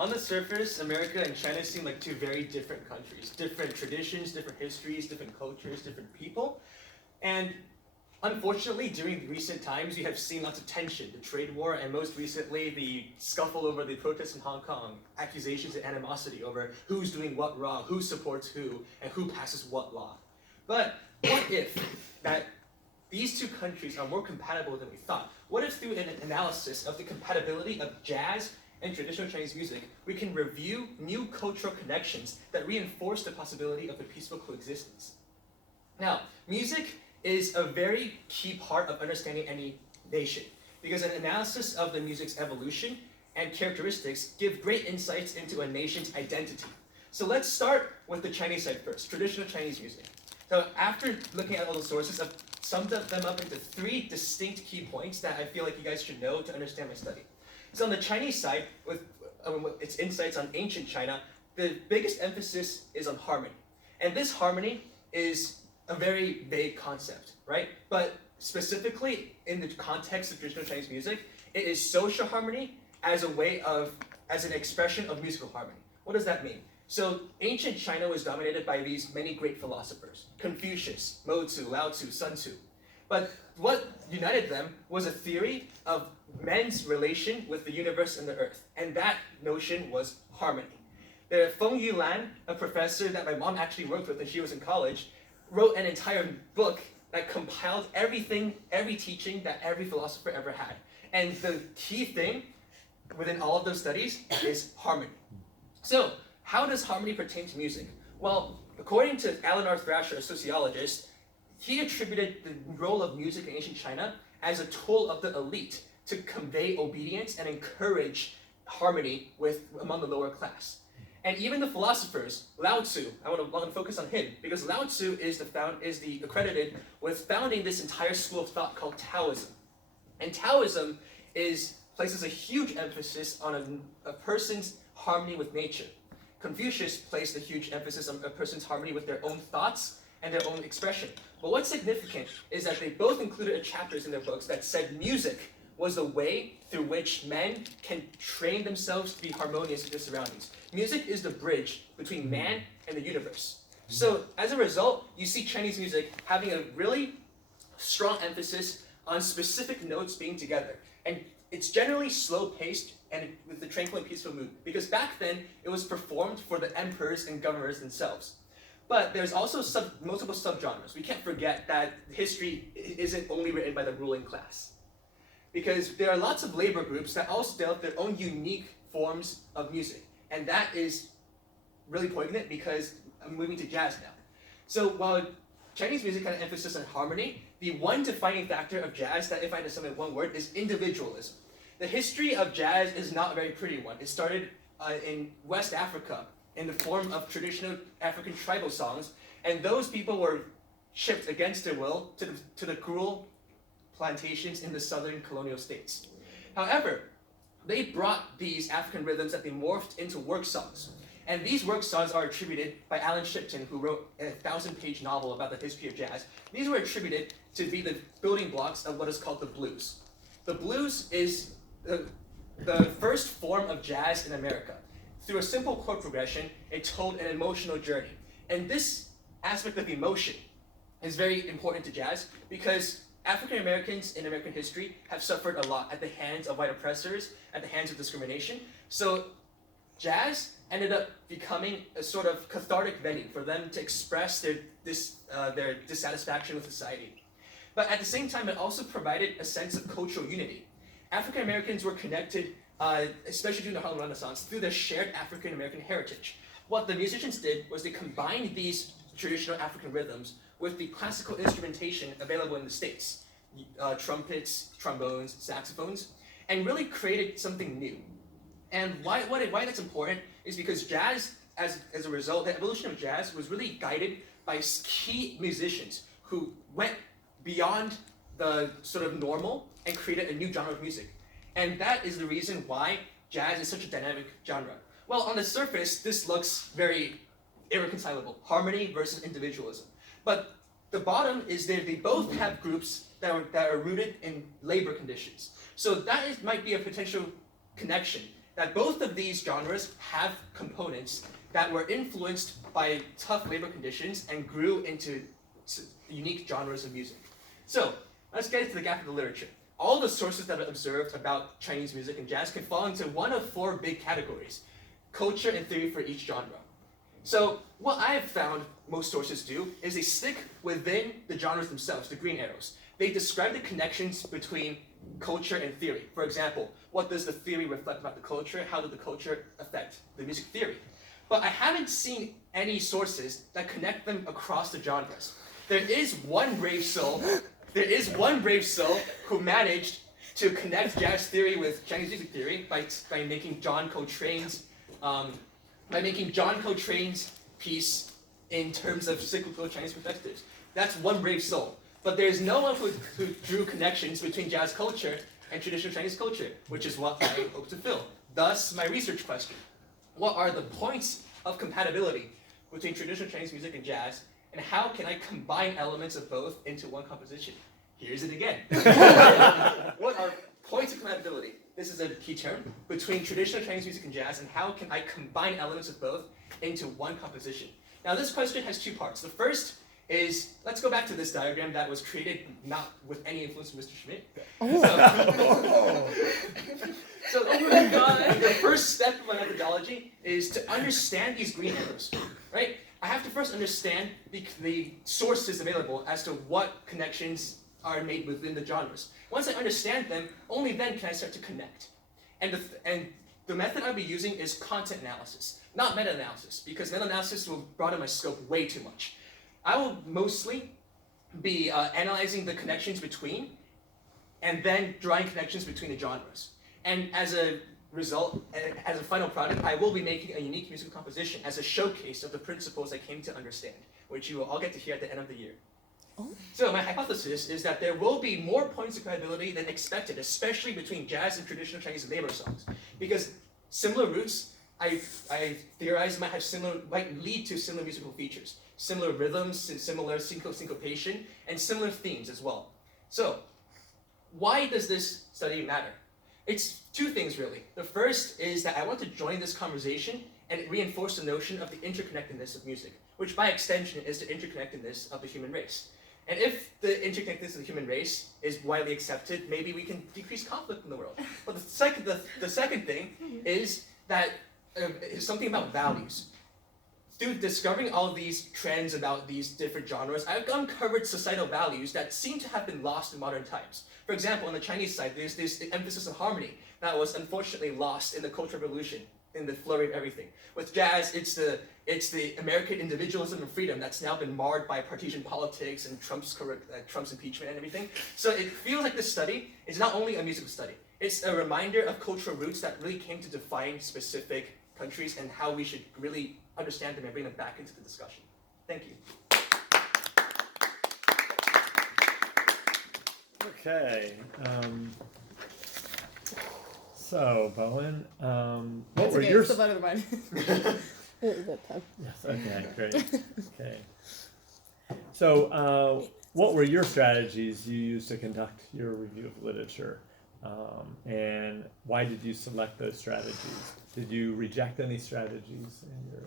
On the surface, America and China seem like two very different countries, different traditions, different histories, different cultures, different people. And unfortunately, during recent times, we have seen lots of tension, the trade war, and most recently, the scuffle over the protests in Hong Kong, accusations and animosity over who's doing what wrong, who supports who, and who passes what law. But what if that these two countries are more compatible than we thought? What if through an analysis of the compatibility of jazz and traditional Chinese music, we can review new cultural connections that reinforce the possibility of a peaceful coexistence? Now, music is a very key part of understanding any nation, because an analysis of the music's evolution and characteristics give great insights into a nation's identity. So let's start with the Chinese side first, traditional Chinese music. So after looking at all the sources, I've summed them up into three distinct key points that I feel like you guys should know to understand my study. So on the Chinese side, with its insights on ancient China, the biggest emphasis is on harmony. And this harmony is a very vague concept, right? But specifically in the context of traditional Chinese music, it is social harmony as an expression of musical harmony. What does that mean? So ancient China was dominated by these many great philosophers, Confucius, Mo Tzu, Lao Tzu, Sun Tzu. But what united them was a theory of men's relation with the universe and the earth, and that notion was harmony. The Feng Yulan, a professor that my mom actually worked with when she was in college, wrote an entire book that compiled everything, every teaching that every philosopher ever had. And the key thing within all of those studies is harmony. So, how does harmony pertain to music? Well, according to Alan R. Thrasher, a sociologist, he attributed the role of music in ancient China as a tool of the elite to convey obedience and encourage harmony among the lower class. And even the philosophers, Lao Tzu, I want to focus on him, because Lao Tzu is accredited with founding this entire school of thought called Taoism. And Taoism places a huge emphasis on a person's harmony with nature. Confucius placed a huge emphasis on a person's harmony with their own thoughts and their own expression. But what's significant is that they both included chapters in their books that said music was the way through which men can train themselves to be harmonious with their surroundings. Music is the bridge between man and the universe. So as a result, you see Chinese music having a really strong emphasis on specific notes being together. And it's generally slow-paced and with the tranquil and peaceful mood, because back then it was performed for the emperors and governors themselves. But there's also multiple subgenres. We can't forget that history isn't only written by the ruling class, because there are lots of labor groups that also develop their own unique forms of music. And that is really poignant because I'm moving to jazz now. So while Chinese music had an emphasis on harmony, the one defining factor of jazz that, if I had to sum it in one word, is individualism. The history of jazz is not a very pretty one. It started in West Africa in the form of traditional African tribal songs, and those people were shipped against their will to the cruel plantations in the southern colonial states. However, they brought these African rhythms that they morphed into work songs. And these work songs are attributed by Alan Shipton, who wrote a 1,000-page novel about the history of jazz. These were attributed to be the building blocks of what is called the blues. The blues is the first form of jazz in America. Through a simple chord progression, it told an emotional journey. And this aspect of emotion is very important to jazz because African Americans in American history have suffered a lot at the hands of white oppressors, at the hands of discrimination. So jazz ended up becoming a sort of cathartic venue for them to express their dissatisfaction with society. But at the same time, it also provided a sense of cultural unity. African Americans were connected, especially during the Harlem Renaissance, through their shared African American heritage. What the musicians did was they combined these traditional African rhythms with the classical instrumentation available in the States, trumpets, trombones, saxophones, and really created something new. And why that's important is because jazz, as a result, the evolution of jazz was really guided by key musicians who went beyond the sort of normal and created a new genre of music. And that is the reason why jazz is such a dynamic genre. Well, on the surface, this looks very irreconcilable, harmony versus individualism. But the bottom is that they both have groups that are rooted in labor conditions. So that might be a potential connection that both of these genres have components that were influenced by tough labor conditions and grew into unique genres of music. So let's get into the gap of the literature. All the sources that are observed about Chinese music and jazz can fall into one of 4 big categories: culture and theory for each genre. So what I have found most sources do is they stick within the genres themselves, the green arrows. They describe the connections between culture and theory. For example, what does the theory reflect about the culture? How did the culture affect the music theory? But I haven't seen any sources that connect them across the genres. There is one brave soul who managed to connect jazz theory with Chinese music theory by making John Coltrane's piece in terms of cyclical Chinese perspectives. That's one brave soul. But there's no one who drew connections between jazz culture and traditional Chinese culture, which is what I hope to fill. Thus, my research question: what are the points of compatibility between traditional Chinese music and jazz, and how can I combine elements of both into one composition? Here's it again. What are points of compatibility? This is a key term between traditional Chinese music and jazz, and how can I combine elements of both into one composition? Now, this question has 2 parts. The first is, let's go back to this diagram that was created not with any influence from Mr. Schmidt. So the first step of my methodology is to understand these green arrows, right? I have to first understand the sources available as to what connections are made within the genres. Once I understand them, only then can I start to connect. And the method I'll be using is content analysis, not meta-analysis, because meta-analysis will broaden my scope way too much. I will mostly be analyzing the connections between, and then drawing connections between the genres. And as a result, as a final product, I will be making a unique musical composition as a showcase of the principles I came to understand, which you will all get to hear at the end of the year. So my hypothesis is that there will be more points of compatibility than expected, especially between jazz and traditional Chinese labor songs, because similar roots, I theorize, might lead to similar musical features, similar rhythms, similar syncopation, and similar themes as well. So, why does this study matter? It's 2 things really. The first is that I want to join this conversation and reinforce the notion of the interconnectedness of music, which by extension is the interconnectedness of the human race. And if the interconnectedness of the human race is widely accepted, maybe we can decrease conflict in the world. But the second thing is that is something about values. Through discovering all these trends about these different genres, I've uncovered societal values that seem to have been lost in modern times. For example, on the Chinese side, there's this emphasis on harmony that was unfortunately lost in the Cultural Revolution, in the flurry of everything. With jazz, it's the American individualism and freedom that's now been marred by partisan politics and Trump's impeachment and everything. So it feels like this study is not only a musical study, it's a reminder of cultural roots that really came to define specific countries and how we should really understand them and bring them back into the discussion. Thank you. Okay. So, Bowen, what were your... It's better than mine. Yes, okay, great. Okay. So, what were your strategies you used to conduct your review of literature? And why did you select those strategies? Did you reject any strategies in your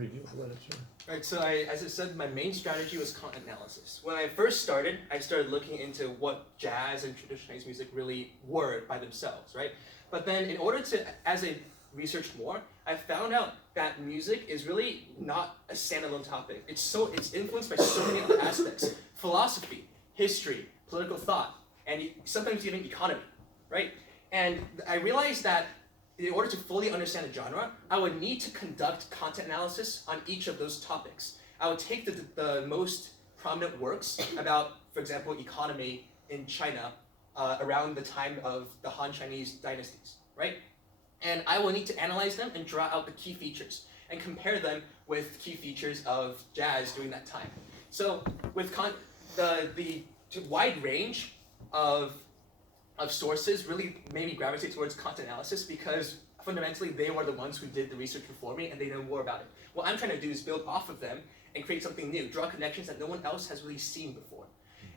review of literature? Right, so as I said, my main strategy was content analysis. When I first started, I started looking into what jazz and traditional Chinese music really were by themselves, right? But then in order to, as I researched more, I found out that music is really not a standalone topic. It's influenced by so many other aspects: philosophy, history, political thought, and sometimes even economy, right? And I realized that in order to fully understand a genre, I would need to conduct content analysis on each of those topics. I would take the most prominent works about, for example, economy in China around the time of the Han Chinese dynasties, right? And I will need to analyze them and draw out the key features and compare them with key features of jazz during that time. So with the wide range of sources really made me gravitate towards content analysis because fundamentally they were the ones who did the research before me and they know more about it. What I'm trying to do is build off of them and create something new, draw connections that no one else has really seen before.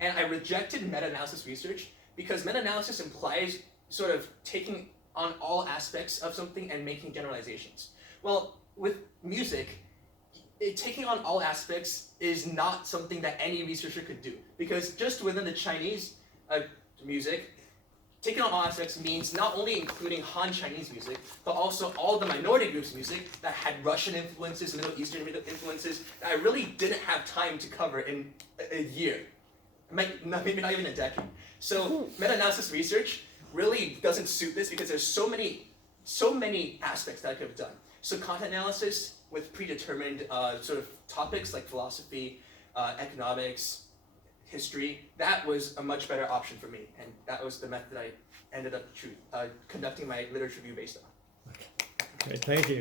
And I rejected meta-analysis research because meta-analysis implies sort of taking on all aspects of something and making generalizations. Well, with music, taking on all aspects is not something that any researcher could do, because just within the Chinese music, taking on all aspects means not only including Han Chinese music, but also all the minority groups' music that had Russian influences, Middle Eastern influences, that I really didn't have time to cover in a year, maybe not even a decade. So meta-analysis research really doesn't suit this because there's so many aspects that I could have done. So content analysis with predetermined sort of topics like philosophy, economics, history, that was a much better option for me, and that was the method I ended up conducting my literature review based on. Okay, thank you.